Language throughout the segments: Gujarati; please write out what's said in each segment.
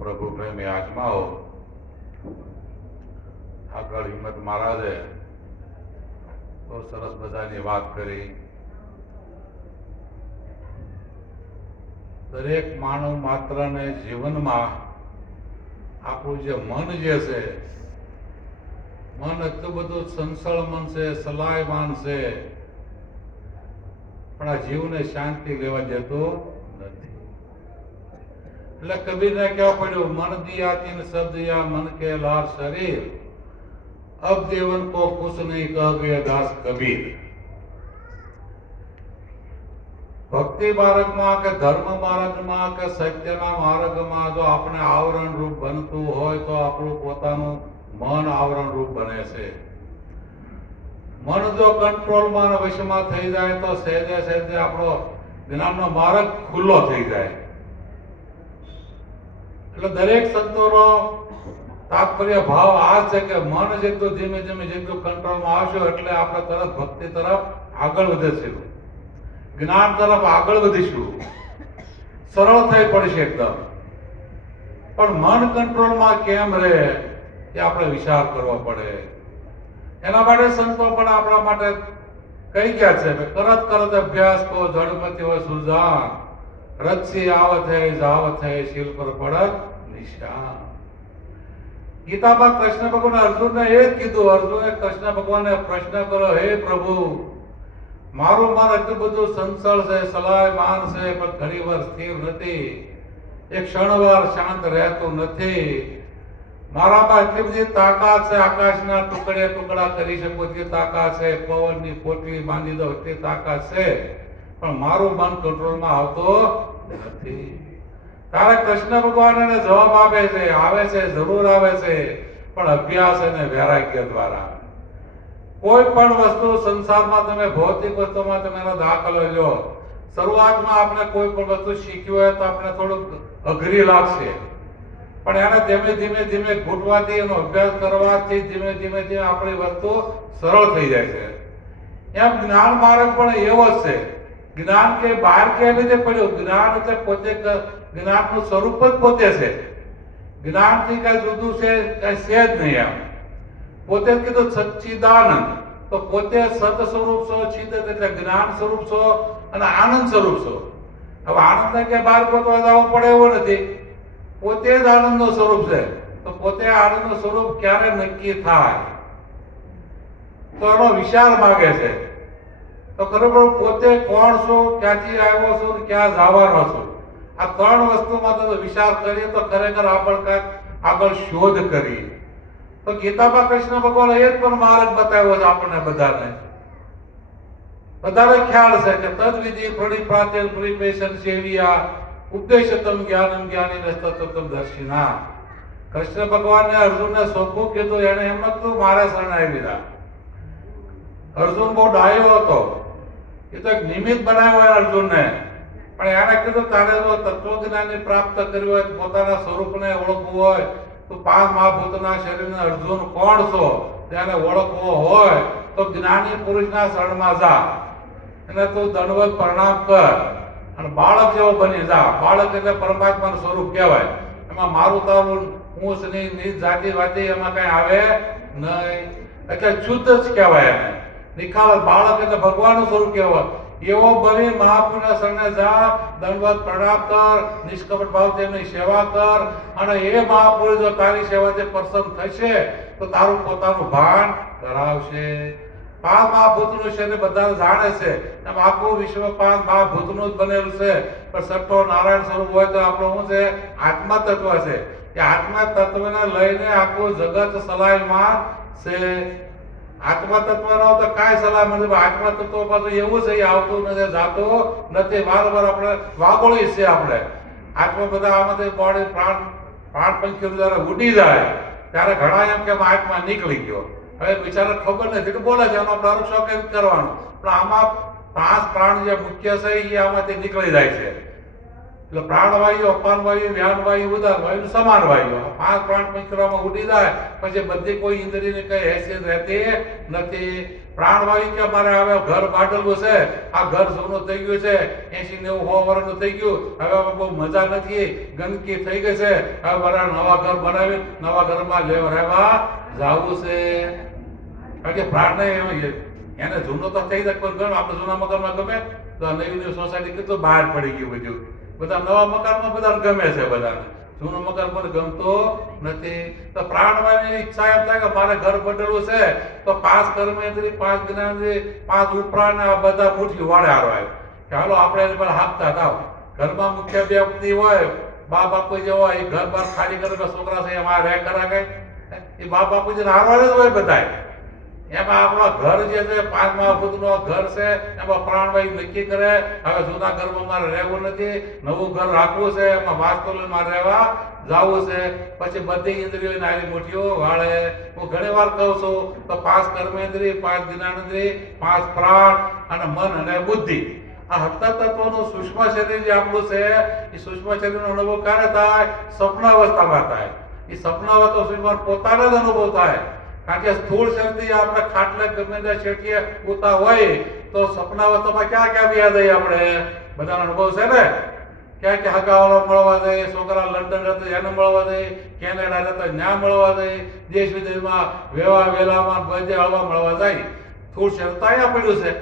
પ્રભુ પ્રેમી આત્માઓ, આગળ હિંમત મહારાજે બહુ સરસ મજાની વાત કરી. દરેક માનવ માત્રને જીવનમાં આપણું જે મન જે છે, મન એટલું બધું સંસળ મન છે, સલાયમાન છે, પણ આ જીવને શાંતિ લેવા દેતું નથી. એટલે કબીરને કહેવા પડ્યું, મન દિયા તીન સબ દિયા મન કે લાર શરીર, અબ દેવન કો કુછ નહીં કહ ગયે દાસ કબીર. ભક્તિ માર્ગમાં કે ધર્મ માર્ગમાં કે સત્યના માર્ગમાં જો આપણે આવરણ રૂપ બનતું હોય તો આપણું પોતાનું મન આવરણ રૂપ બને છે. મન જો કંટ્રોલમાં અને વશમાં થઈ જાય તો સહેજે સહેજે આપણો જ્ઞાનનો માર્ગ ખુલ્લો થઈ જાય. એટલે દરેક સંતોનો તાત્પર્ય ભાવ આ છે કે મન જેટલું ધીમે ધીમે જેટલું કંટ્રોલમાં આવશે એટલે આપણે તરત ભક્તિ તરફ આગળ વધીશું, જ્ઞાન તરફ આગળ વધીશું, સરળ થઈ પડશે એકદમ. પણ મન કંટ્રોલમાં કેમ રહે એ આપણે વિચાર કરવો પડે. એના માટે સંતો પણ આપણા માટે કહી ગયા છે કે કરત કરત અભ્યાસ કો જડમતી હોય સુજાન, રચી આવત હૈ જાવત હૈ શીલ પર પડત નિશાન. ગીતામાં કૃષ્ણ ભગવાન અર્જુનને એ જ કીધું. અર્જુને કૃષ્ણ ભગવાનને પ્રશ્ન કર્યો, હે પ્રભુ, મારું મન એટલું બધું સંસળ છે, સલાયમાન છે, પણ ઘણી વાર સ્થિર નથી, એક ક્ષણવાર શાંત રહેતું નથી. મારામાં એટલી બધી તાકાત છે, આકાશના ટુકડે ટુકડા કરી શકું એટલી તાકાત છે, પવનની પોટલી બાંધી દો એટલી તાકાત છે, પણ મારું મન કંટ્રોલમાં આવતો નથી. ત્યારે કૃષ્ણ ભગવાન એને જવાબ આપે છે, આવે છે, જરૂર આવે છે, પણ અભ્યાસ અને વૈરાગ્ય દ્વારા. કોઈ પણ વસ્તુ સંસારમાં તમે ભૌતિક વસ્તુમાં તમે એનો દાખલો લો, શરૂઆતમાં આપણે કોઈ પણ વસ્તુ શીખવી હોય તો આપણે થોડુંક અઘરી લાગશે, પણ એને ધીમે ધીમે ધીમે ઘૂંટવાથી એનો અભ્યાસ કરવાથી ધીમે ધીમે ધીમે આપણી વસ્તુ સરળ થઈ જાય છે. એમ જ્ઞાન માર્ગ પણ એવો જ છે. જ્ઞાન કે બહાર કેવી રીતે પડ્યું? જ્ઞાન એટલે પોતે, જ્ઞાનનું સ્વરૂપ જ પોતે છે. જ્ઞાનથી કઈ જુદું છે કઈ છે જ નહીં. એમ પોતે જ કીધું સચ્ચિદાનંદ, તો પોતે સત સ્વરૂપ છો, ચિદ એટલે જ્ઞાન સ્વરૂપ છો અને આનંદ સ્વરૂપ છો. હવે આનંદ કે બહાર ગોતવા જવું પડે એવું નથી, પોતે જ આનંદનું સ્વરૂપ છે. તો પોતે આનંદનું સ્વરૂપ ક્યારે નક્કી થાય તો એનો વિચાર માગે છે. તો ખરેખર પોતે કોણ છું, ક્યાંથી આવ્યો છું, ક્યાં જવાનો છું, આ ત્રણ વસ્તુમાં તો વિચાર કરીએ તો ખરેખર આપણે કાંઈક આગળ શોધ કરી. તો ગીતામાં કૃષ્ણ ભગવાન એ જ પણ માર્ગ બતાવ્યો છે આપણને બધાને. બધાને ખ્યાલ છે કે તદ્વિધિ પ્રણિપાતે પરિપેશન સેવિયા ઉપદેશતમ જ્ઞાનમ જ્ઞાની નસ્તત્વમ દર્શિના. કૃષ્ણ ભગવાનને અર્જુનને સોંપવું કીધું, એને એમ નતું મારે શરણાઈ જા. અર્જુન બહુ ડાયો હતો, એ તો એક નિમિત્ત બનાવ્યો અર્જુનને, પણ એને કીધું તારે જો તત્વજ્ઞાનની પ્રાપ્ત કરવી હોય, પોતાના સ્વરૂપને ઓળખવું હોય તો પાંચ મહાભૂતના શરીરને અર્જુન કોણ છો તેને ઓળખવો હોય તો જ્ઞાની પુરુષના શરણમાં જા, એને તું દંડવત પ્રણામ કર અને બાળક જેવો બની જા. બાળક એટલે પરમાત્માનું સ્વરૂપ કહેવાય. એમાં મારું તારું ઊંચ ની જાતિ વાતી એમાં કઈ આવે નહીં, એટલે શુદ્ધ જ કહેવાય. એને નિખાલસ બાળક એટલે ભગવાનનું સ્વરૂપ કહેવાય. એવો બની મહાપુરુષના શરણે જા, દંડવત પ્રણામ કર, નિષ્કપટ ભાવથી એમની સેવા કર, અને એ મહાપુરુષ જો તારી સેવાથી પ્રસન્ન થશે તો તારું પોતાનું ભાન કરાવશે. પાંચ મહાભૂતનું શરીર બધા જાણે છે, એમ આખું વિશ્વ પાંચ મહાભૂતનું જ બનેલું છે. પણ સટ્ટો નારાયણ સ્વરૂપ હોય તો આપણું શું છે? આત્મા તત્વ છે. એ આત્મા તત્વને લઈને આખું જગત સલાયમાન છે. આત્મા તત્વ ન તો કાંઈ સલાહ નથી. આત્મા તત્વ પાછું એવું છે, આવતું નથી, જાતું નથી, વારંવાર આપણે વાગોળી છે. આપણે આત્મા બધા આમાંથી બોડી પ્રાણ પંખીઓ જયારે ઉડી જાય ત્યારે ઘણા એમ કે આત્મા નીકળી ગયો. હવે બિચારા ખબર નથી કે બોલે છે, એનો આપણે અનુક્ષેપ કરવાનો, પણ આમાં પાંચ પ્રાણ જે મુખ્ય છે એ આમાંથી નીકળી જાય છે. એટલે પ્રાણવાયુ, અપાનવાયુ, વ્યાનવાયુ, ઉદાનવાયુ, સમાન વાયુ, પાંચ પ્રાણ પંખીઓમાં ઉડી જાય પછી બધી કોઈ ઇન્દ્રિયની કઈ હેસિયત રહેતી નથી. પ્રાણવાયુ કે મારે હવે ઘર બાંધેલું છે, આ ઘર જૂનું થઈ ગયું છે, 80-90 વર્ષનું થઈ ગયું, હવે બહુ મજા નથી, ગંદકી થઈ ગઈ છે, હવે મારે નવા ઘર બનાવી નવા ઘરમાં રહેવા જવું છે. કારણ કે પ્રાણને એને જૂનો તો થઈ જાય, પણ ગમે આપણે જૂના મકાનમાં ગમે તો નવી સોસાયટી કેટલું બહાર પડી ગયું બધું, બધા નવા મકાનમાં બધા ગમે છે, બધાને જૂનું મકાન પણ ગમતો નથી. તો પ્રાણવાયુની ઈચ્છા એમ થાય કે મારે ઘર બદલવું છે, તો 5 કર્મેન્દ્રિય 5 જ્ઞાનેન્દ્રિય 5 ઉપરાણ આ બધા મુઠ્ઠી વાળે આવે કે હાલો આપણે એને પણ હાંકતા થાવ. ઘરમાં મુખ્ય વ્યક્તિ હોય, બા બાપુ જે હોય એ ઘર બાર ખાલી કરે, છોકરા છે એમાં રહે કરા ગઈ, એ બા બાપુજીને હારવાડે જ હોય બધાય. એમાં આપણા ઘર જે છે 5 મહાભૂતનો ઘર છે, એમાં પ્રાણવાયુ નક્કી કરે હવે જૂના ઘરમાં મારે રહેવું નથી, નવું ઘર રાખવું છે, એમાં વાસ્તવમાં રહેવા જવું છે. પછી બધી ઇન્દ્રિયોને આલી મુઠ્ઠીઓ વાળે. હું ઘણી વાર કહું છું તો 5 કર્મેન્દ્રિય 5 જ્ઞાનેન્દ્રિય 5 પ્રાણ અને મન અને બુદ્ધિ, આ સત્તર તત્વોનું સૂક્ષ્મ શરીર જે આપણું છે એ સૂક્ષ્મ શરીરનો અનુભવ ક્યારે થાય? સ્વપ્નાવસ્થામાં થાય. એ સ્વપ્નાવસ્થા સૂક્ષ્મ પોતાને જ અનુભવ થાય. કારણ કે સ્થૂળ શરીરથી આપણે ખાટલે ગમે તે શેઠીએ ઉતા હોય તો સપનાવસ્થામાં ક્યાં ક્યાં વ્યા જઈએ આપણે? બધાનો અનુભવ છે ને, ક્યાં ક્યાં હગાવાળા મળવા જાય, છોકરા લંડન રહેતા એને મળવા જાય, કેનેડા રહેતા ત્યાં મળવા જાય, દેશ વિદેશમાં વેવા વેલામાં બધે હળવા મળવા જાય. સ્થૂળ શરીર તો અહીંયા પડ્યું છે,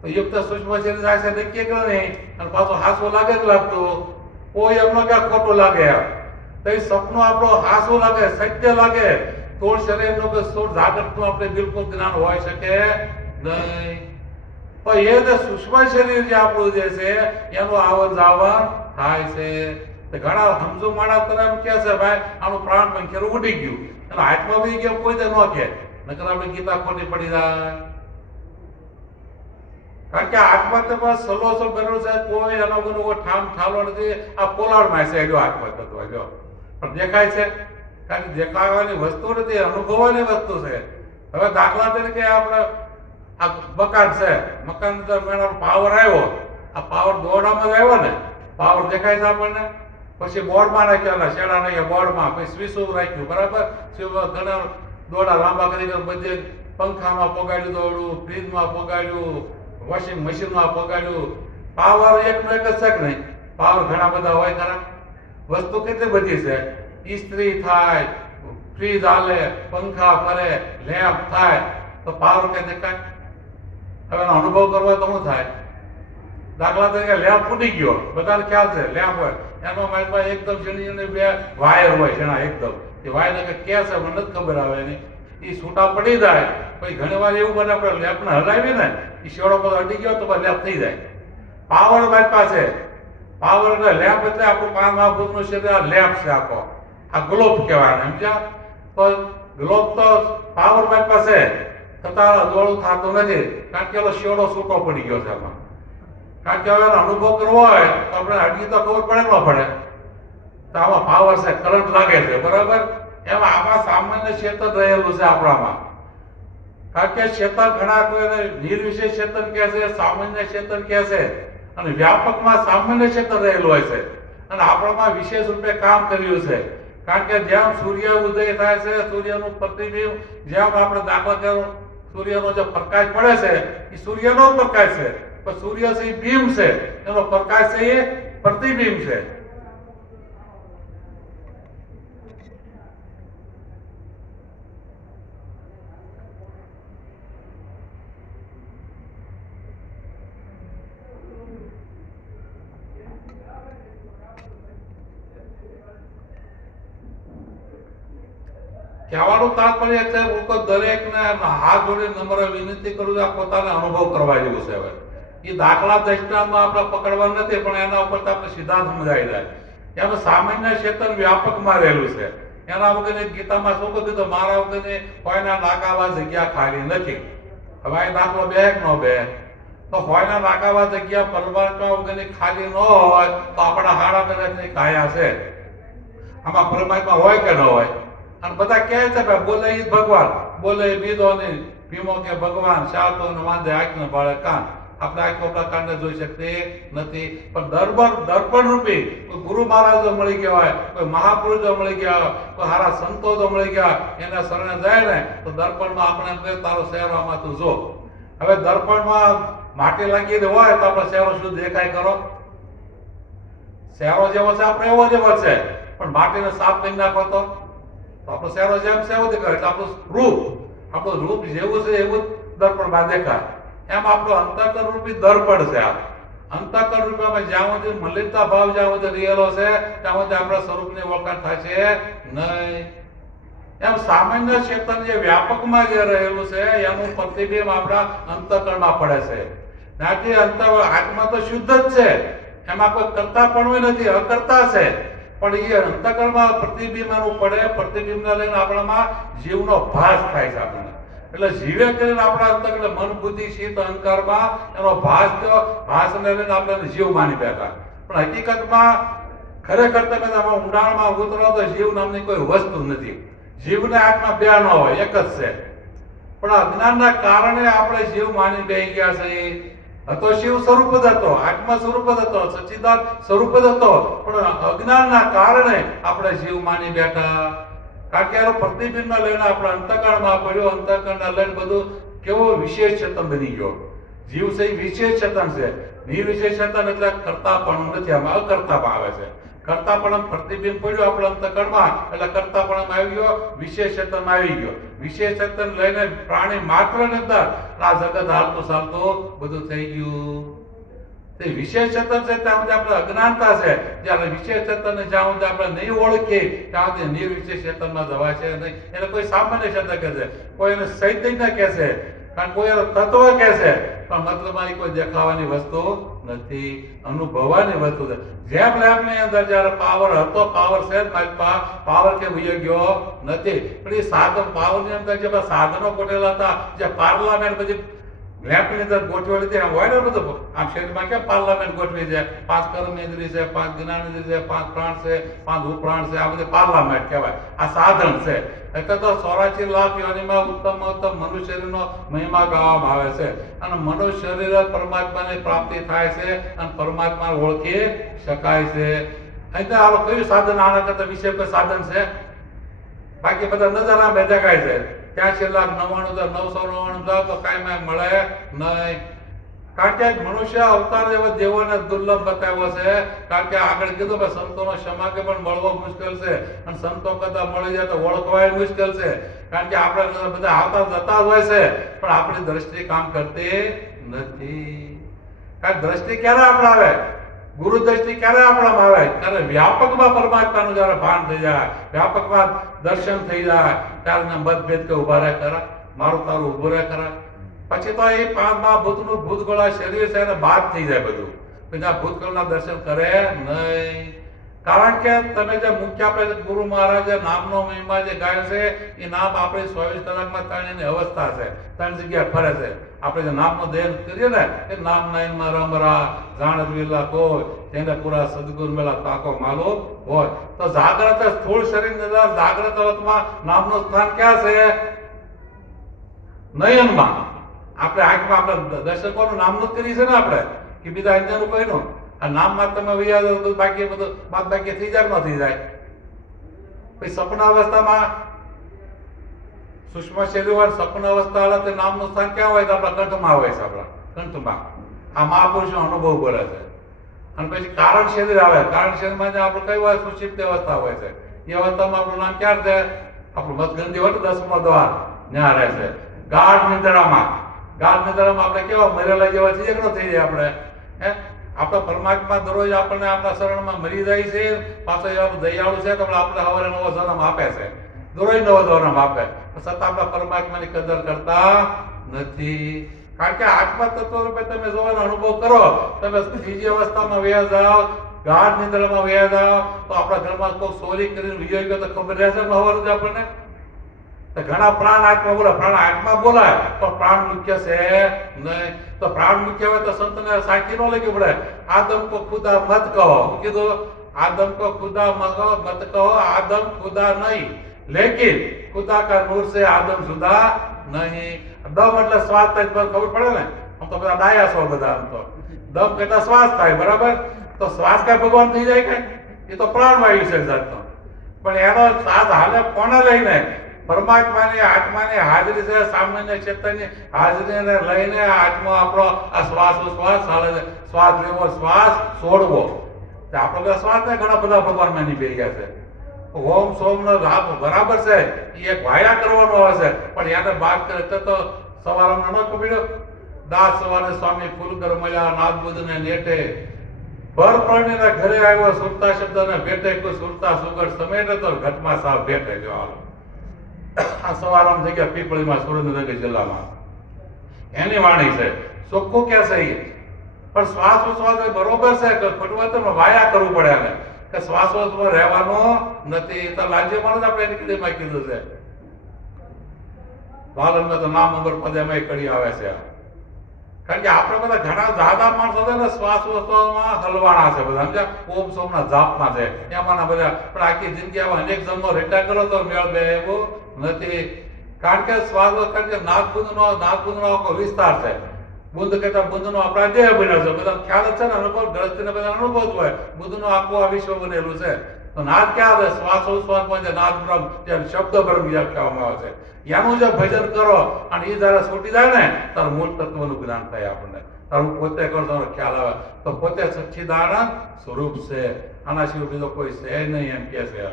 તો યુક્ત સૂક્ષ્મ શરીર જાય છે નક્કી કરે નહીં, અને પાછું હાસું લાગે જ લાગતું, કોઈ એમનો ક્યાં ખોટું લાગે તો એ સપનું આપણો હાસું લાગે, સત્ય લાગે. સ્થૂળ શરીરનું કે સ્થૂળ જાગૃતનું આપણે બિલકુલ જ્ઞાન હોય શકે નહીં. પણ એ જે સૂક્ષ્મ શરીર જે આપણું જે છે એનું આવન જાવન થાય છે. ઘણા સમજુ માણસ તરફ એમ કહે છે ભાઈ આનું પ્રાણ પંખેરું ઉડી ગયું, એનો હાથમાં બી ગયો કોઈ ન કહે, નકર આપણે ગીતા ખોટી પડી જાય. કારણ કે આત્મા તત્વ સલોસલ બનેલું છે, કોઈ એનો કોઈ ઠામ ઠાલો નથી. આ પોલાળમાં છે જો આત્મા તત્વ જો પણ દેખાય છે, કારણ કે દેખાવાની વસ્તુ નથી, અનુભવવાની વસ્તુ છે. હવે દાખલા તરીકે આપણે આ મકાન છે, મકાન અંદર પાવર આવ્યો, આ પાવર દોરડામાં જ આવ્યો ને, પાવર દેખાય છે આપણને. પછી બોર્ડમાં રાખ્યા, શેડા નાખ્યા બોર્ડમાં, પછી સ્વીચો રાખ્યું, બરાબર. ઘણા દોરડા લાંબા કરી બધે પંખામાં પગાડ્યું દોરડું, ફ્રીજમાં પગાડ્યું, વોશિંગ મશીનમાં પગાડ્યું. પાવર એકનો એક જ છે કે નહીં? પાવર ઘણા બધા હોય ખરા. વસ્તુ કેટલી બધી છે, ઇસ્ત્રી થાય, ફ્રીજ હાલે, પંખા ફરે, લેમ્પ થાય, તો પાવર કઈ દેખાય? હવે એનો અનુભવ કરવો તો શું થાય? દાખલા તરીકે લેમ્પ ફૂટી ગયો, બધાને ખ્યાલ છે લેમ્પ હોય, એમાં મારી પાસે એકદમ ઝીણી બે વાયર હોય છે, એકદમ એ વાયર કે છે મને નથી ખબર આવે એની, એ છૂટા પડી જાય. પછી ઘણી વાર એવું બને આપણે લેમ્પને હલાવીએ ને, એ શેડો પર અડી ગયો તો લેમ્પ થઈ જાય. પાવર મારી પાસે, પાવર એટલે લેમ્પ એટલે આપણું 5 મહાભૂતનું શરીર આ લેમ્પ છે આખો, આ ગ્લોબ કહેવાય સમજ્યા? તો ગ્લોબ તો પાવર મારી પાસે છતાં દોડું થતું નથી, કારણ કે એનો શેડો છૂટો પડી ગયો છે એમાં. કારણ કે હવે એનો અનુભવ કરવો હોય તો આપણે અડી તો ખબર પડે ન પડે, તો આમાં પાવર છે, કરંટ લાગે છે, બરાબર. એમાં આમાં સામાન્ય ક્ષેત્ર રહેલું છે આપણામાં. કારણ કે ક્ષેત્ર ઘણા કોઈને નિર્વિશેષ ક્ષેત્ર કહે છે, સામાન્ય ક્ષેત્ર કહે છે, અને વ્યાપકમાં સામાન્ય ક્ષેત્ર રહેલું હોય છે, અને આપણામાં વિશેષ રૂપે કામ કર્યું છે. કારણ કે જેમ સૂર્ય ઉદય થાય છે, સૂર્યનું પ્રતિબિંબ, જેમ આપણે દાખલા કરો સૂર્યનો જે પ્રકાશ પડે છે એ સૂર્યનો જ પ્રકાશ છે, પણ સૂર્ય છે એ બિંબ છે, એનો પ્રકાશ છે એ પ્રતિબિંબ છે. કહેવાનું તાત્પર્ય છે હું તો દરેકને હાથ જોડી નમ્ર વિનંતી કરું છું, આ પોતાને અનુભવ કરવા જેવું છે. હવે એ દાખલા દ્રષ્ટાંતમાં આપણે પકડવા નથી, પણ એના ઉપર આપણે સીધા સમજાઈ જાય. એમાં સામાન્ય ક્ષેત્ર વ્યાપકમાં રહેલું છે. એના વગરની ગીતામાં શું કીધું? મારા વગરની કોઈના નાકાવા જગ્યા ખાલી નથી. હવે આ દાખલો બે એક નો બે, તો કોઈના નાકાવા જગ્યા પરમાત્મા વગરની ખાલી ન હોય તો આપણા હાડા તરફની કાયા છે. આમાં પરમાત્મા હોય કે ન હોય? અને બધા કહે છે કે બોલે ઈ ભગવાન, બોલે બીજો નહીં, ભીમો કે ભગવાન, શાતો ને વાંધે આંખ ને ભાળે કાન. આપણે આંખો આપણા કાનને જોઈ શકતી નથી, પણ દર્પણ રૂપી કોઈ ગુરુ મહારાજ જો મળી ગયા હોય, કોઈ મહાપુરુષ જો મળી ગયા હોય, કોઈ સારા સંતો જો મળી ગયા, એના શરણે જાય ને તો દર્પણમાં આપણે એમ કહે તારો ચહેરામાં તું જો, હવે દર્પણમાં માટી લાગી હોય તો આપણે શેરો શું દેખાય કરો? શેરો જેવો છે આપણે એવો જેવો છે, પણ માટીને સાફ કરી નાખો તો આપણો શેરો જેમ સેવો દેખાય. એટલે આપણું રૂપ જેવું છે એવું દર્પણમાં દેખાય. એમ આપણો અંતઃકરણ રૂપી દર્પણ છે. આ અંતઃકરણ રૂપમાં જ્યાં સુધી મલિનતા ભાવ જ્યાં સુધી રિયલો છે ત્યાં સુધી આપણા સ્વરૂપની ઓળખાણ થાય છે નહીં. એમ સામાન્ય ચેતન જે વ્યાપકમાં જે રહેલું છે એનું પ્રતિબિંબ આપણા અંતઃકરણમાં પડે છે. નાથી આત્મા તો શુદ્ધ જ છે, એમાં કોઈ કરતાપણું નથી, અકર્તા છે. પણ એ અંતઃકરણમાં પ્રતિબિંબનું પડે, પ્રતિબિંબને લઈને આપણામાં જીવનો ભાસ થાય છે આપણને. એટલે જીવે કરીને આપણા અંતઃકરણ મન બુદ્ધિ ચિત્ત અહંકારમાં એનો ભાસ થયો, ભાસને લઈને આપણે જીવ માની બેઠા. પણ હકીકતમાં ખરેખર તમે ઊંડાણમાં ઉતરો તો જીવ નામની કોઈ વસ્તુ નથી. જીવને આત્મા બે ન હોય, એક જ છે. પણ અજ્ઞાનના કારણે આપણે જીવ માની બેસી ગયા છે. હતો શિવ સ્વરૂપ જ હતો, આત્મા સ્વરૂપ જ હતો, સચ્ચિદાનંદ સ્વરૂપ જ હતો, પણ અજ્ઞાનના કારણે આપણે જીવ માની બેઠા. કારણ કે એનો પ્રતિબિંબને લઈને આપણા અંતઃકરણમાં પડ્યો, અંતઃકરણને લઈને બધું કેવો વિશેષ ચેતન બની ગયો. જીવ છે એ વિશેષ ચેતન છે. નિર્વિશેષ ચેતન એટલે કરતાપણું નથી, આમાં અકર્તાપણ આવે છે. કરતાપણ પ્રતિબિંબ પડ્યું આપણા અંતઃકરણમાં એટલે કરતાપણ આવી ગયો, વિશેષ ચેતન આવી ગયો. વિશેષ ચેતન લઈને પ્રાણી માત્ર ને અંદર આ જગત હાલતું ચાલતું બધું થઈ ગયું. તે વિશેષ ચેતન છે ત્યાં સુધી આપણે અજ્ઞાનતા છે. જ્યારે વિશેષ ચેતનને જ્યાં સુધી આપણે નહીં ઓળખીએ ત્યાં સુધી નિર્વિશેષ ચેતનમાં જવાય છે નહીં. એને કોઈ સામાન્ય ચેતન કહે છે, કોઈ એને ચૈતન્ય કહે છે, કારણ કોઈ એનો તત્વ કહે છે, પણ મતલબમાં એ કોઈ દેખાવાની વસ્તુ નથી, અનુભવવાની વસ્તુ છે. જેમ લેબની અંદર જ્યારે પાવર હતો, પાવર છે જ મારી પાસે, પાવર કે વયો ગયો નથી. પણ એ સાધન પાવરની અંદર જે સાધનો ગોઠવેલા હતા, જે પાર્લામેન્ટ બધી લેબની અંદર ગોઠવેલી હતી, એમ હોય ને બધું. આમ શરીરમાં કેમ પાર્લામેન્ટ ગોઠવી છે? 5 કર્મેન્દ્રિય છે, 5 જ્ઞાનેન્દ્રિય છે, 5 પ્રાણ છે, 5 ઉપરાણ છે, આ બધી પાર્લામેન્ટ કહેવાય. આ સાધન છે. એટલે તો 84 લાખ યોનિમાં ઉત્તમ મનુષ્યનો મહિમા ગાવામાં આવે છે. અને મનુષ્ય શરીર પરમાત્માની પ્રાપ્તિ થાય છે અને પરમાત્માને ઓળખી શકાય છે. અહીં આવો કયું સાધન આના કરતા વિશે કોઈ સાધન છે? બાકી બધા નજરમાં બે દેખાય છે. 83,99,999 જાવ તો કાંઈ મળે નહીં. કારણ કે મનુષ્ય અવતાર એવો દેવોને દુર્લભ બતાવ્યો છે. કારણ કે આગળ કીધું કે સંતોનો સમાગે પણ મળવો મુશ્કેલ છે, અને સંતો કરતા મળી જાય તો ઓળખવાય મુશ્કેલ છે. કારણ કે આપણે બધા આવતા જતા જ હોય છે, પણ આપણી દ્રષ્ટિ કામ કરતી નથી. કારણ દ્રષ્ટિ ક્યારે આપણે આવે? ગુરુ દ્રષ્ટિ ક્યારે આપણામાં આવે? ત્યારે વ્યાપકમાં પરમાત્માનું જયારે ભાન થઈ જાય, વ્યાપકમાં દર્શન થઈ જાય, ત્યારે મતભેદ કે ઉભા રહે ખરા, મારું તારું ઉભું રહે ખરા. પછી તો એ 5 મહાભૂતનું ભૂતગોળા શરીર છે એને બાદ થઈ જાય બધું. બીજા ભૂતગોળના દર્શન કરે નહીં. કારણ કે તમે જે મુખ્ય આપણે ગુરુ મહારાજે નામનો મહિમા જે ગાયો છે એ નામ આપણે 24 કલાકમાં 3 એની અવસ્થા છે, 3 જગ્યાએ ફરે છે. આપણે જે નામનો ધ્યાન કરીએ ને એ નામ નાયનમાં રમરા જાણ વિલા કોઈ તેને પૂરા સદગુરુ મેળા તાકો માલુમ હોય. તો જાગ્રત સ્થૂળ શરીરની અંદર જાગ્રત અવસ્થામાં નામનું સ્થાન ક્યાં છે? નયનમાં. આપણે આંખમાં આપણે દર્શન કોનું નામનું જ કરીએ છે ને આપણે, કે બીજા અન્યનું કોઈનું? આ નામમાં તમે બધું બાકી બધું બાદ બાકી થઈ જાય ન થઈ જાય. પછી સપના અવસ્થામાં સૂક્ષ્મ શરીર હોય, સપના અવસ્થા વાળા તે નામનું સ્થાન ક્યાં હોય? તો આપણા કંઠમાં હોય છે. આપણા કંઠમાં આ મહાપુરુષનો અનુભવ બોલે છે. અને પછી કારણ શરીર આવે. કારણ શરીરમાં આપણે કઈ હોય? સુષિપ્ત અવસ્થા હોય છે. એ અવસ્થામાં આપણું નામ ક્યાં છે? આપણું મતગંધી હોય તો 10મો દ્વાર ત્યાં રહે છે. ગાઢ નિદ્રામાં આપણે કેવા મરેલા જેવા થઈ જાય, થઈ જાય આપણે. આપણા પરમાત્મા દરરોજ આપણને આપણા શરણમાં મરી જાય છે. પાછો દયાળુ છે તો આપણે સવારે નવો જન્મ આપે છે, દરરોજ નવો જન્મ આપે, છતાં આપણા પરમાત્માની કદર કરતા નથી. કારણ કે આત્મા તત્વ રૂપે તમે જોવાનો અનુભવ કરો, તમે ત્રીજી અવસ્થામાં વયા જાઓ, ગાઢ નિદ્રામાં વયા જાઓ, તો આપણા ઘરમાં કોઈ ચોરી કરીને વિજય ગયો તો ખબર રહેશે સવારે આપણને. ઘણા પ્રાણ આત્મા બોલાય, પ્રાણ આત્મા બોલાય તો પ્રાણ મુખ્ય છે નહીં. તો પ્રાણ મુખ્ય હોય તો સંતને સાખી ન લખી પડે. આદમ કો ખુદા મત કહો. કીધું आदम को खुदा मत कहो, आदम खुदा नहीं, लेकिन खुदा का नूर से आदम जुदा नहीं. दम એટલે શ્વાસ થાય તો ખબર પડે ને. આમ તો બધા ડાયા છો બધા. આમ તો દમ કેટલા શ્વાસ થાય, બરાબર? તો શ્વાસ કઈ ભગવાન થઈ જાય કે? એ તો પ્રાણવાયુ છે જાતનો. પણ એનો શ્વાસ હાલે કોને લઈને? પરમાત્માની આત્માની હાજરી છે, સામાન્ય ચેતનની હાજરીને લઈને આત્મા આપણો આ શ્વાસ શ્વાસ લેવો, શ્વાસ છોડવો. આપણે બધા શ્વાસને ઘણા બધા ભગવાનમાં નીકળી ગયા છે. ઓમ સોમ નો બરાબર છે, એ એક વાયા કરવાનો આવે છે, પણ એને બાદ કરે તો સવારમાં ન કબીડ્યો દાસ સવારે સ્વામી ફૂલકર મળ્યા નાદ બુદ્ધને નેટે ભર પરણીના ઘરે આવ્યો સુરતા શબ્દને ભેટે કોઈ સુરતા સુગર સમેટે તો ઘટમાં સાવ ભેટે જવાનો. આ સવારમાં થઈ ગયા પીપળીમાં સુરેન્દ્રનગર જિલ્લામાં એની વાણી છે. ચોખ્ખું કે છે એ પણ શ્વાસોશ્વાસ બરોબર છે કે ખોટું વાયા કરવું પડે ને કે શ્વાસોશ્વાસ રહેવાનો નથી. તો રાજ્યમાં જ આપણે એની કડીમાં કીધું છે. લાલનમાં તો નામ નંબર પદેમાં કડી આવે છે. કારણ કે આપણે બધા ઘણા દાદા માણસો છે ને શ્વાસોશ્વાસમાં હલવાણા છે બધા, સમજ્યા? ઓમ સોમના જાપમાં છે એમાંના બધા. પણ આખી જિંદગી આવા અનેક જન્મો રેટા કરો તો મેળ બે એવું નથી. કારણ કે શ્વાસ, કારણ કે નાગબુંદનો આખો વિસ્તાર છે. બુંદ કહેતા બુંદનો આપણા દેહ બન્યો છે, બધા ખ્યાલ જ છે ને, અનુભવ ગ્રસ્તીને બધા અનુભવ હોય. બુંદનું આખું આ વિશ્વ બનેલું છે. તો નાદ ક્યાં છે? શ્વાસોશ્વાસમાં જે નાદ બ્રહ્મ, જે શબ્દ બ્રહ્મ કહેવામાં આવે છે, એનું જે ભજન કરો અને એ જયારે છૂટી જાય ને તારું મૂળ તત્વનું જ્ઞાન થાય આપણને. તારું પોતે કરો તમારો ખ્યાલ આવે તો પોતે સચ્ચિદાનંદ સ્વરૂપ છે, આના સિવાય બીજો કોઈ છે નહીં એમ કે છે.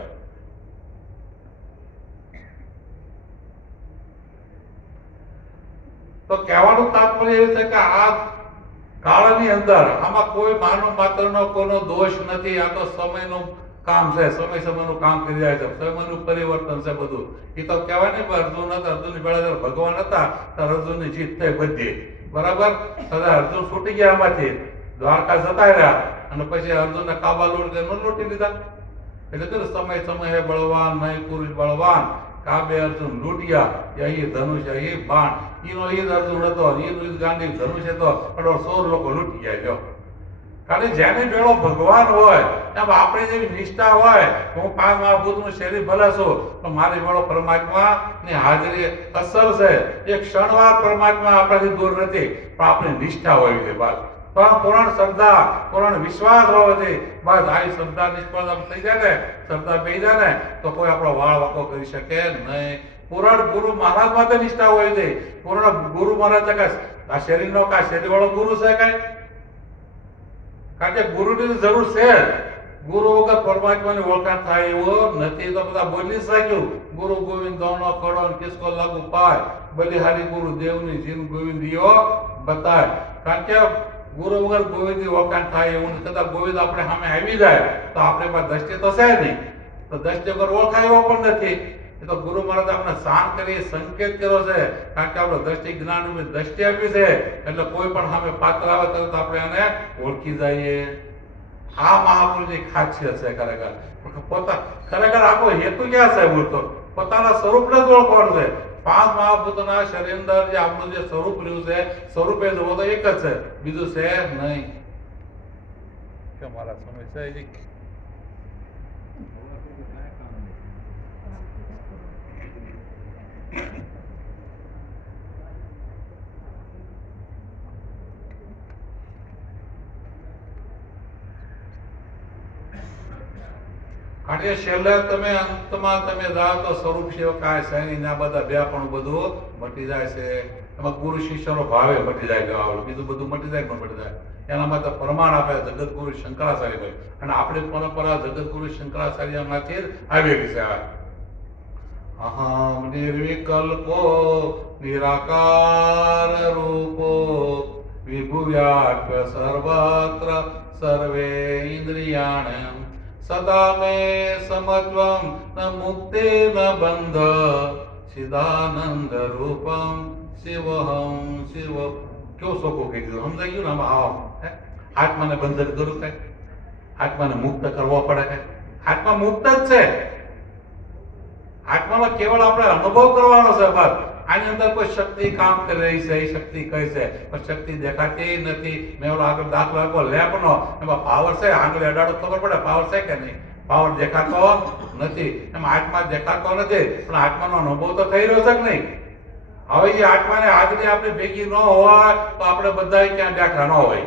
તો કહેવાનું તાત્પર્ય એ છે કે આ કાળની અંદર આમાં કોઈ માનવ માત્રનો કોઈનો દોષ નથી. આ તો સમયનું કામ છે, સમયનું કામ કરી રહ્યા છે, સમયનું પરિવર્તન છે બધું. એ તો કહેવાય ને અર્જુન હતા, અર્જુનની બેડા ભગવાન હતા ત્યારે અર્જુનની જીત થઈ બધી, બરાબર? અર્જુન છૂટી ગયા આમાંથી, દ્વારકા જતા રહ્યા અને પછી અર્જુનને કાબા લૂંટી લીધા. એટલે સમય બળવાન નહીં પુરુષ બળવાન, કાબે અર્જુન લૂંટ્યા, અહીં ધનુષ અહીં બાણ. એનો એ જ અર્જુન હતો, એનું ગાંધી ધનુષ હતો, 16 લોકો લૂંટી ગયા. જો કારણ જેને બેડો ભગવાન હોય એમ આપણી જેવી નિષ્ઠા હોય, હું 5 મહાભૂતનું શરીર ભલે છું તો મારી બેડો પરમાત્મા ની હાજરી અસર છે. એક ક્ષણવાર પરમાત્મા આપણાથી દૂર નથી, પણ આપણી નિષ્ઠા હોવી છે. બસ પૂર્ણ શ્રદ્ધા, પૂર્ણ વિશ્વાસ હોવો જોઈએ. બસ આવી શ્રદ્ધા નિષ્ફળ થઈ જાય ને, શ્રદ્ધા પી જાય ને તો કોઈ આપણો વાળ વાંકો કરી શકે નહીં. પૂર્ણ ગુરુ મહારાજ માટે નિષ્ઠા હોવી જોઈએ. પૂર્ણ ગુરુ મહારાજ આ શરીરનો કા શરીર વાળો ગુરુ છે કઈ? કારણ કે ગુરુની જરૂર છે. ગુરુ વગર પરમાત્માની ઓળખાણ થાય એવો નથી. તો બધા બોલી શક્યું ગુરુ ગોવિંદ દોનો ખડો કિસકો લાગુ પાય, બલિહારી ગુરુ દેવની જીન ગોવિંદ બતાય. કારણ કે ગુરુ વગર ગોવિંદની ઓળખાણ થાય એવું નથી. કદાચ ગોવિંદ આપણે સામે આવી જાય તો આપણે પાસે દ્રષ્ટિ તો છે નહીં, તો દ્રષ્ટિ વગર ઓળખાય એવો પણ નથી. એ તો ગુરુ મહારાજ આપણે શાંત કરી સંકેત કર્યો છે. કારણ કે આપણે દ્રષ્ટિ જ્ઞાન દ્રષ્ટિ આપી છે એટલે કોઈ પણ સામે પાત્ર આવે તરત આપણે એને ઓળખી જઈએ. આ મહાપુરુષની ખાસિયત છે. ખરેખર આખો હેતુ ક્યાં છે? બોલતો પોતાના સ્વરૂપને જ ઓળખવાનું છે. 5 મહાભૂતોના શરીર અંદર જે આપણું જે સ્વરૂપ રહ્યું છે, સ્વરૂપે જોવો તો એક જ છે, બીજું છે નહીં. કે મારા સમય છે કારણ કે છેલ્લે તમે અંતમાં તમે જાઓ તો સ્વરૂપ સેવકાય સૈનિક આ બધા બે પણ બધું મટી જાય છે. એમાં ગુરુ શિષ્યનો ભાવે મટી જાય, બીજું બધું મટી જાય પણ મટી જાય. એના માટે પ્રમાણ આપે જગતગુરુ શંકરાચાર્ય, અને આપણી પરંપરા જગતગુરુ શંકરાચાર્યમાંથી જ આવેલી છે. અહમ નિર્વિકલ્પો નિરાકાર રૂપો વિભુવ્યાપ્ય સર્વત્ર સર્વે ઇન્દ્રિયાણ્યમ સદા મે સમત્વમ ન મુક્તે ન બંધ ચિદાનંદ રૂપમ શિવહમ શિવ. કેવું શોખો કહી દીધું, સમજાઈ ગયું ને? આમાં આત્માને બંધન કરવું કઈ? આત્માને મુક્ત કરવો પડે કઈ? આત્મા મુક્ત જ છે. આત્માનો કેવળ આપણે અનુભવ કરવાનો છે. બસ આની અંદર કોઈ શક્તિ કામ કરી રહી છે, એ શક્તિ કઈ છે? પણ શક્તિ દેખાતી નથી. મેં ઓલો આગળ દાખલો આપ્યો લેમ્પનો, એમાં પાવર છે, આંગળી અડાડો ખબર પડે પાવર છે કે નહીં? પાવર દેખાતો નથી. એમાં આત્મા દેખાતો નથી, પણ આત્માનો અનુભવ તો થઈ રહ્યો છે કે નહીં? હવે એ આત્માને હાજરી આપણી ભેગી ન હોય તો આપણે બધા ક્યાં બેઠા ન હોય.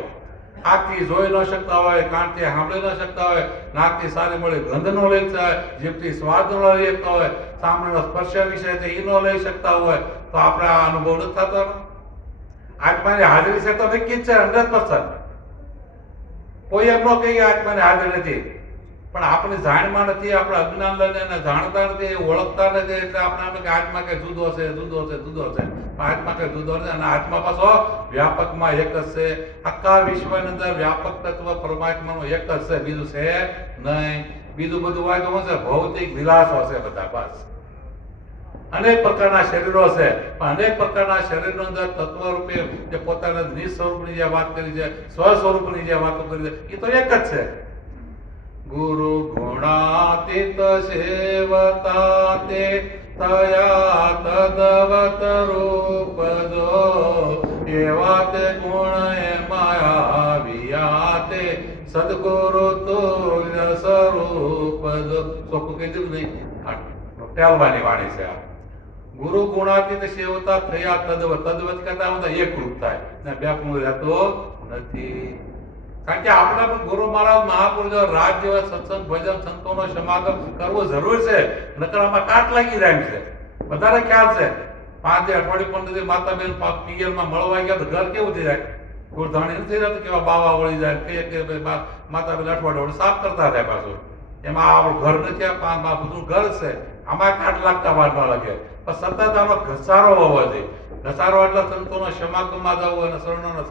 આંખથી જોઈ ન શકતા હોય, કાનથી સાંભળી ન શકતા હોય, નાકથી સારી મળી ગંધ ન લઈ શકતા હોય, જીભથી સ્વાદ ન લઈ શકતા હોય, સાંભળીનો સ્પર્શ વિષય છે એ ન લઈ શકતા હોય, તો આપણે આ અનુભવ નથી થતો. આત્માની હાજરી છે તો નક્કી જ છે 100%. કોઈ એમ ન કહીએ આત્માની હાજરી નથી, પણ આપણે જાણમાં નથી, આપણે અજ્ઞાન લઈને એને જાણતા નથી, ઓળખતા નથી, એટલે આપણે એમ કે આત્મા કઈ જુદો છે, જુદો છે, જુદો છે. પણ આત્મા કઈ જુદો નથી, અને આત્મા પાછો વ્યાપકમાં એક જ છે. આખા વિશ્વની અંદર વ્યાપક તત્વ પરમાત્માનું એક જ છે, બીજું છે નહીં. બીજું બધું હોય તો શું છે? ભૌતિક વિલાસો છે બધા, બસ. અનેક પ્રકારના શરીરો છે, પણ અનેક પ્રકારના શરીરની અંદર તત્વ રૂપે જે પોતાના નિસ્વરૂપની જે વાત કરી છે, સ્વ સ્વરૂપની જે વાતો કરી છે, એ તો એક જ છે. ગુરુ ગુણાતીત સેવતા તે તયા તદવત રૂપ જો એવા તે ગુણ એમાં આવ્યા તે સદગુરુ તુલ્ય સ્વરૂપ જો. ચોખ્ખું કીધું નહીં, ટેલવાની વાણી છે આ. ગુરુ ગુણાતીત સેવતા થયા તદવત. તદવત કરતા બધા એક રૂપ થાય ને બે પૂર્ણ રહેતો નથી. કારણ કે આપણે પણ ગુરુ મહારાજ મહાપુરુષો રાજ જેવા સત્સંગ ભજન સંતોનો સમાગમ કરવો જરૂર છે, નકર આમાં કાટ લાગી જાય છે. વધારે ખ્યાલ છે 5 અઠવાડિયું 15 માતા બેન પિયરમાં મળવા ગયા તો ઘર કેવું થઈ જાય? ગુરધાણી નથી જતું, કેવા બાવા વળી જાય કે માતા બેન અઠવાડિયું સાફ કરતા થાય પાછું. એમાં આપણું ઘર નથી, આ બધું ઘર છે, આમાં કાટ લાગતા વાર ન લાગે. પણ સતત આનો ઘસારો હોવો જોઈએ. ઘસારો એટલે સંતોનો સમાગમમાં જવું અને શરણોનો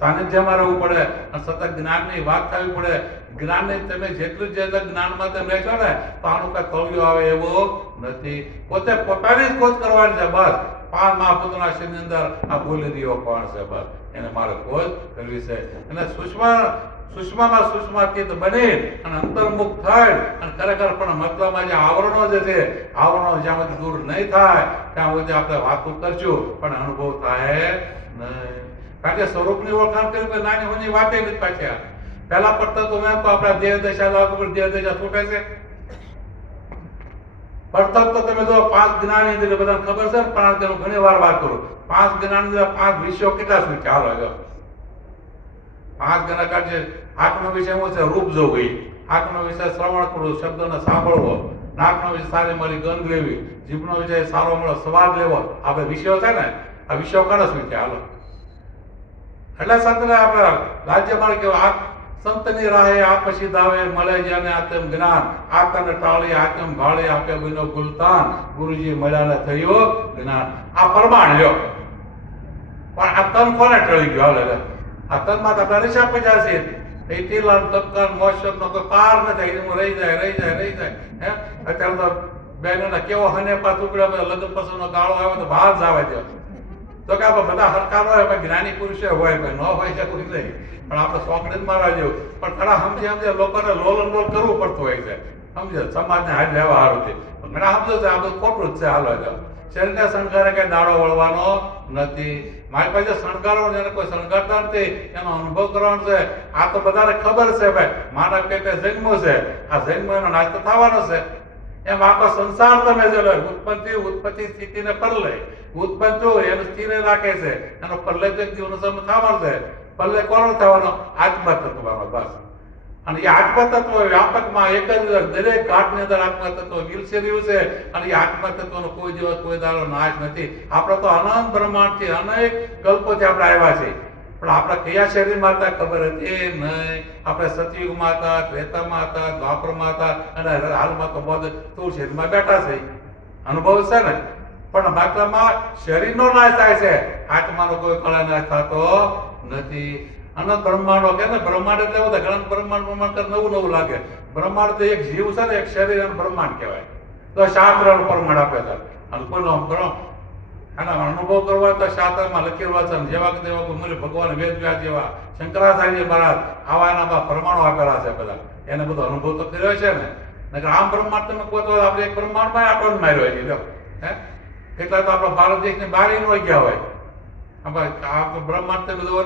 સાનિધ્યમાં રહેવું પડે, અને સતત જ્ઞાનની વાત થવી પડે. જ્ઞાનની તમે જેટલું જ્ઞાનમાં તમે રહેશો ને તો આનું કઈ તળિયું આવે એવું નથી. પોતે પોતાની જ ખોજ કરવાની છે, બસ. 5 મહાપુત્રોના શરીરની અંદર આ બોલી રહ્યો કોણ છે, બસ એને મારે ખોજ કરવી છે. અને સૂક્ષ્મમાં સૂક્ષ્માતીત બની અને અંતર્મુખ થાય અને ખરેખર પણ મતલબમાં જે આવરણો જે છે, આવરણો જ્યાં સુધી દૂર નહીં થાય ત્યાં સુધી આપણે વાતો કરશું, પણ અનુભવ થાય નહીં. કારણ કે સ્વરૂપની ઓળખાણ કરી કોઈ નાની હોની વાતે નથી પાછી. પહેલા પડતા તો મેં આપણા દેહ દશા લાગુ પર દેહ દશા છૂટે છે. પડતા તો તમે જો 5 જ્ઞાની એટલે બધાને ખબર છે ને, પણ હું ઘણી વાર વાત કરું. 5 જ્ઞાની 5 વિષયો કેટલા સુધી ચાલો જો 5 ગણા કાઢે. આંખનો વિષય શું છે? રૂપ જોવું. આંખનો વિષય શ્રવણ કરવું, શબ્દને સાંભળવો. નાકનો વિષય સારી મળી ગંધ લેવી. જીભનો વિષય સારો મળે સ્વાદ લેવો. આપણે વિષયો છે ને, આ વિષયો કરે શું? હાલો એટલે સંતને આપણે રાજ્યમાં કેવું આ સંતની રાહે આ પછી દાવે મળે જેને આત્મ જ્ઞાન. આતને ટાળી આત્મ ભાળે આપે ગુનો ગુલતાન. ગુરુજી મળ્યાને થયું જ્ઞાન. આ પ્રમાણ લ્યો. પણ આ તન કોને ટળી ગયો? હાલ આ તનમાં તો આપણા નિશા પૈસા છે. એ ટીલાન તબકાન મોસમનો કોઈ પાર નથી. એનું રહી જાય હે. અત્યારે તો બેનોના કેવો હનેપા ટુકડા લગ્ન પસંદનો ગાળો આવે તો બહાર જ આવે છે. તો કે આપણે બધા હરકાર હોય, જ્ઞાની પુરુષો હોય, ન હોય છે કોઈ નહીં. પણ આપણે શોખને જ મારવા જેવું. પણ ઘણા સમજે લોકોને લોલન લોલ કરવું પડતું હોય છે. સમજે સમાજને હાથ લેવા સારું છે. ઘણા સમજો છે આ બધું ખોટું જ છે. હાલો જાવ શરીરને શણગારે કઈ દાડો વળવાનો નથી. મારી પાસે શણગારો જેને કોઈ શણગારતા નથી એનો અનુભવ કરવાનો છે. આ તો બધાને ખબર છે ભાઈ, માનવ પેટે જન્મો છે, આ જન્મ એનો નાશ તો થવાનો છે. એમ આખો સંસાર તમે જો ઉત્પત્તિ સ્થિતિને પરલય ઉત્પન્ન થયું એનું સ્થિર રાખે છે. એનો પરલય તો એક દિવસનો સમય થવાનો છે. પરલય કોનો થવાનો? આત્મા તત્વમાં, બસ. અને એ આત્મા તત્વ વ્યાપકમાં એક જ દરેક ઘાટની અંદર આત્મા તત્વ વિલસી રહ્યું છે. અને એ આત્મા તત્વનો કોઈ દિવસ કોઈ દાડો નાશ નથી. આપણે તો અનંત બ્રહ્માંડથી અનેક કલ્પોથી આપણે આવ્યા છે, પણ આપણે કયા શરીરમાં હતા ખબર હતી નહીં. આપણે સતયુગમાં હતા, ત્રેતામાં હતા, દ્વાપરમાં હતા, અને હાલમાં તો બધું તું શરીરમાં બેઠા છે. અનુભવ છે ને. પણ માત્રામાં શરીરનો નાશ થાય છે, આત્માનો કોઈ કળા નાશ થતો નથી. અનંત બ્રહ્માંડો કે ને, બ્રહ્માંડ એટલે બધા ઘણા બ્રહ્માંડ કરતા નવું લાગે. બ્રહ્માંડ તો એક જીવ છે ને, એક શરીર અને બ્રહ્માંડ કહેવાય. તો શાસ્ત્રનું પ્રમાણ આપે છે. અને કોઈનો આના અનુભવ કરવા તો શાસ્ત્રમાં લખેલું છે. જેવા કે તેવા કોઈ ભગવાન વેદવ્યાસ જેવા શંકરાચાર્ય મહારાજ આવા એના પ્રમાણો આપેલા છે બધા. એને બધો અનુભવ તો કર્યો છે ને. નકર આમ બ્રહ્માંડ તમે કહો તો આપણે એક બ્રહ્માંડમાં આટો જ માર્યો છે. હે કેટલા તો આપણા ભારત દેશની બહાર ન ગયા હોય. આ બ્રહ્માંડ તમે બધું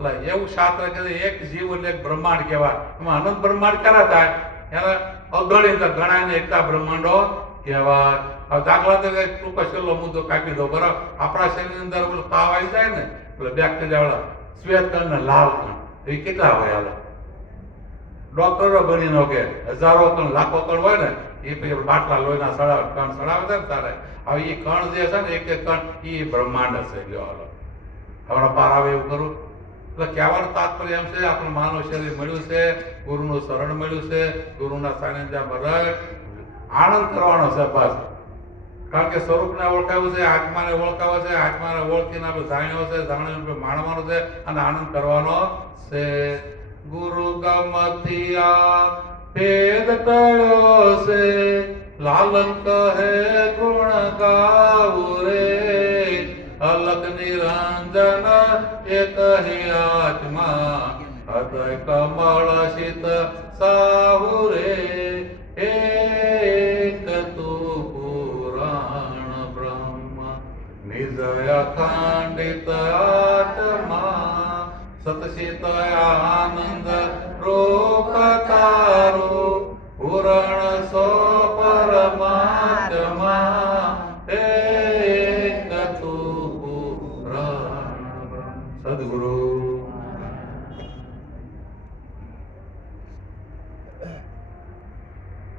એટલે એવું શાસ્ત્ર કે એક જીવ એટલે એક બ્રહ્માંડ કહેવાય. એમાં અનંત બ્રહ્માંડ ક્યારે થાય? એને અગણિત ગણાયને એકતા બ્રહ્માંડો કહેવાય. હવે દાખલા તરીકે ટૂંકો છેલ્લો મુદ્દો કાપી દો. બરાબર, આપણા શરીરની અંદર પેલો તાવ આવી જાય ને, એટલે બેક્ટેરિયા વાળા શ્વેતકણ ને લાલ કણ એ કેટલા હોય હાલે? ડોક્ટરો ગણી નો કે હજારો કણ લાખો કણ હોય ને એ પછી બાટલા લોહીના કણ સડાવે છે ને તારે. હવે એ કણ જે છે ને એક એક કણ એ બ્રહ્માંડ હશે. લ્યો હાલો હમણાં પાર આવે એવું કરું. એટલે કહેવાનું તાત્પર્ય એમ છે, આપણું માનવ શરીર મળ્યું છે, ગુરુનું શરણ મળ્યું છે, ગુરુના સાનિધ્યમાં રહે આનંદ કરવાનો છે બસ. કારણ કે સ્વરૂપને ઓળખાવ્યું છે, આત્માને ઓળખાવો છે, આત્માને ઓળખીને આપણે જાણ્યો છે, જાણીને માણવાનો છે અને આનંદ કરવાનો છે. ગુરુ ગમતિયા ભેદ ટળ્યો છે, લાલન કહે ગુણ ગાવું રે, અલગ નિરંજન એક હે આત્મા, હૃદય કમળ શીત સાહુ રે, એક તું પુરાણ બ્રહ્મ નિજય અખંડિત આત્મા, સતચિત આનંદ રૂપ તારું પૂરણ સો